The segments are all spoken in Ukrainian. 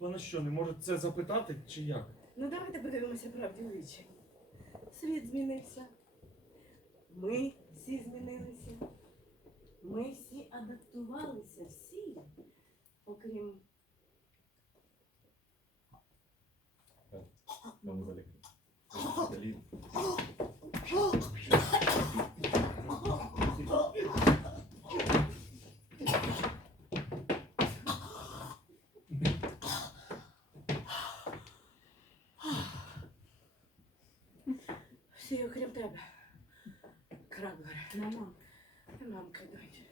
вона що, не може це запитати чи як? Ну давайте подивимося правді в вічі. Світ змінився. Ми всі змінилися. Ми всі адаптувалися, всі, окрім Пане всі, окрім тебе. Краблере. Мама, Не мамкай, дочі.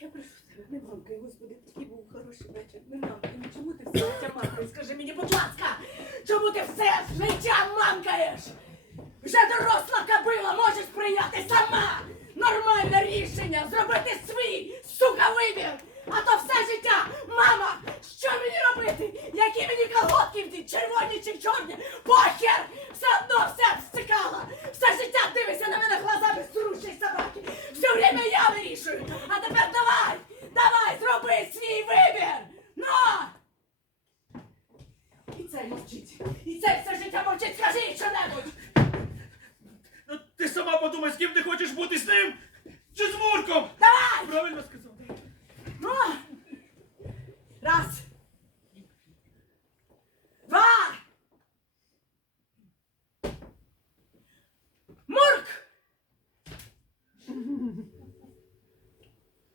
Я прошу тебе, не мамкай, господи, такий був хороший вечір. Не мамкай, ну чому ти все життя мамкаєш? Скажи мені, будь ласка, чому ти все життя мамкаєш? Вже доросла кобила, можеш прийняти сама нормальне рішення, зробити свій, сука, вибір. А то все життя, мама, що мені робити? Які мені колготки вдіть, червоні чи чорні? Похер! Все одно все встикала! Все життя дивишся на мене глазами струщої собаки! Все время я вирішую! А тепер давай! Давай, зроби свій вибір! Ну! Мовчить! І це все життя мовчить! Скажи що-небудь! Ну ти сама подумай, з ким ти хочеш бути з ним? Чи з Мурком? Давай! Правильно сказав. Ну! Раз!